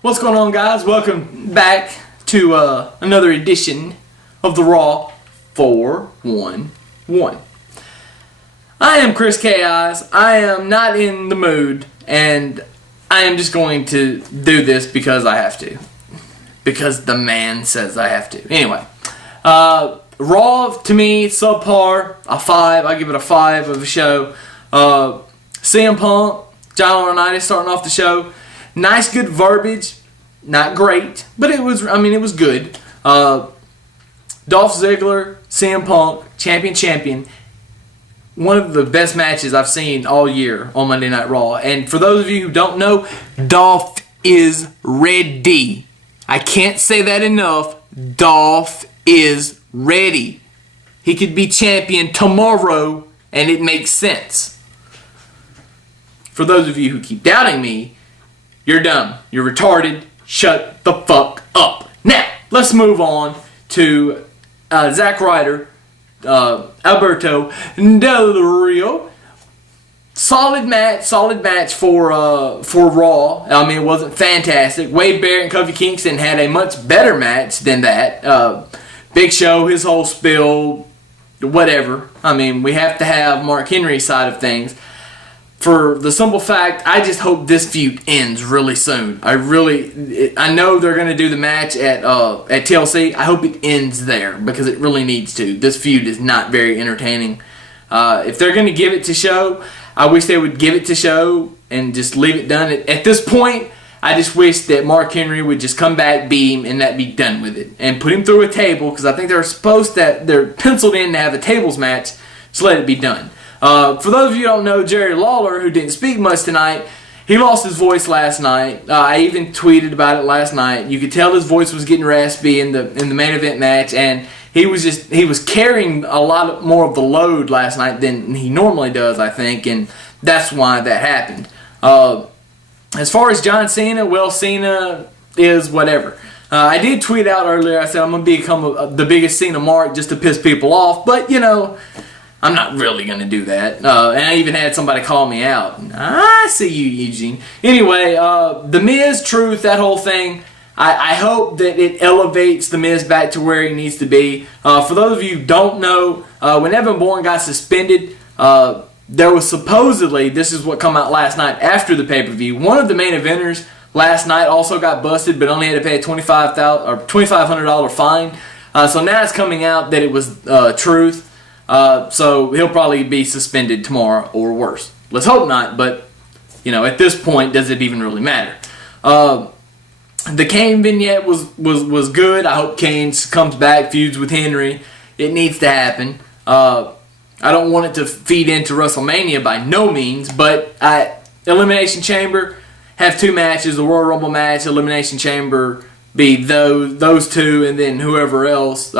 What's going on, guys? Welcome back to another edition of the Raw 411. I am Chris Chaos. I am not in the mood, and I am just going to do this because I have to. Because the man says I have to. Anyway, Raw, to me, subpar, a 5. I give it a 5 of a show. CM Punk, John Laurinaitis starting off the show. Nice, good verbiage. Not great, but it was good. Dolph Ziggler, CM Punk, champion. One of the best matches I've seen all year on Monday Night Raw. And for those of you who don't know, Dolph is ready. I can't say that enough. Dolph is ready. He could be champion tomorrow, and it makes sense. For those of you who keep doubting me, you're dumb. You're retarded. Shut the fuck up. Now, let's move on to Zack, Ryder, Alberto, Del Rio. Solid match for Raw. I mean, it wasn't fantastic. Wade Barrett and Kofi Kingston had a much better match than that. Big Show, his whole spiel, whatever. I mean, we have to have Mark Henry's side of things. For the simple fact, I just hope this feud ends really soon. I know they're going to do the match at TLC. I hope it ends there because it really needs to. This feud is not very entertaining. If they're going to give it to Show, I wish they would give it to Show and just leave it done. At this point, I just wish that Mark Henry would just come back, beat him, and that be done with it. And put him through a table because I think they're penciled in to have a tables match. So let it be done. For those of you who don't know, Jerry Lawler, who didn't speak much tonight, he lost his voice last night. I even tweeted about it last night. You could tell his voice was getting raspy in the main event match, and he was carrying a lot more of the load last night than he normally does, I think, and that's why that happened. As far as John Cena, well, Cena is whatever. I did tweet out earlier, I said I'm going to become the biggest Cena mark just to piss people off, but, you know, I'm not really going to do that. And I even had somebody call me out. I see you, Eugene. Anyway, The Miz, Truth, that whole thing, I hope that it elevates The Miz back to where he needs to be. For those of you who don't know, when Evan Bourne got suspended, there was supposedly, this is what came out last night after the pay-per-view, one of the main eventers last night also got busted, but only had to pay a $2,500 fine. So now it's coming out that it was Truth. So he'll probably be suspended tomorrow or worse. Let's hope not, but you know, at this point, does it even really matter? The Kane vignette was good. I hope Kane comes back, feuds with Henry. It needs to happen. I don't want it to feed into WrestleMania by no means, but Elimination Chamber have 2 matches: the Royal Rumble match, Elimination Chamber be those 2, and then whoever else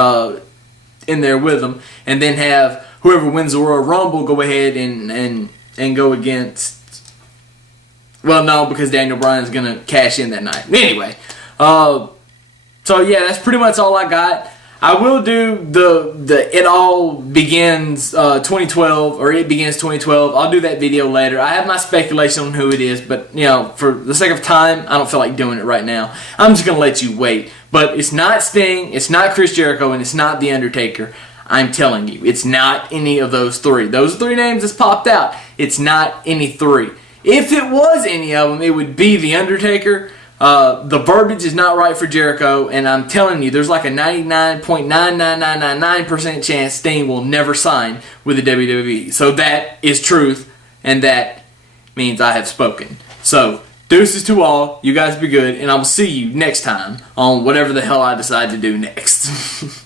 in there with them, and then have whoever wins the Royal Rumble go ahead and go against, well, no, because Daniel Bryan's gonna cash in that night. Anyway, so yeah, that's pretty much all I got. I will do the It All Begins 2012, or It Begins 2012. I'll do that video later. I have my speculation on who it is, but you know, for the sake of time, I don't feel like doing it right now. I'm just gonna let you wait. But it's not Sting, it's not Chris Jericho, and it's not The Undertaker. I'm telling you, it's not any of those 3. Those 3 names just popped out. It's not any 3. If it was any of them, it would be The Undertaker. The verbiage is not right for Jericho, and I'm telling you, there's like a 99.99999% chance Sting will never sign with the WWE. So that is truth, and that means I have spoken. So, deuces to all, you guys be good, and I will see you next time on whatever the hell I decide to do next.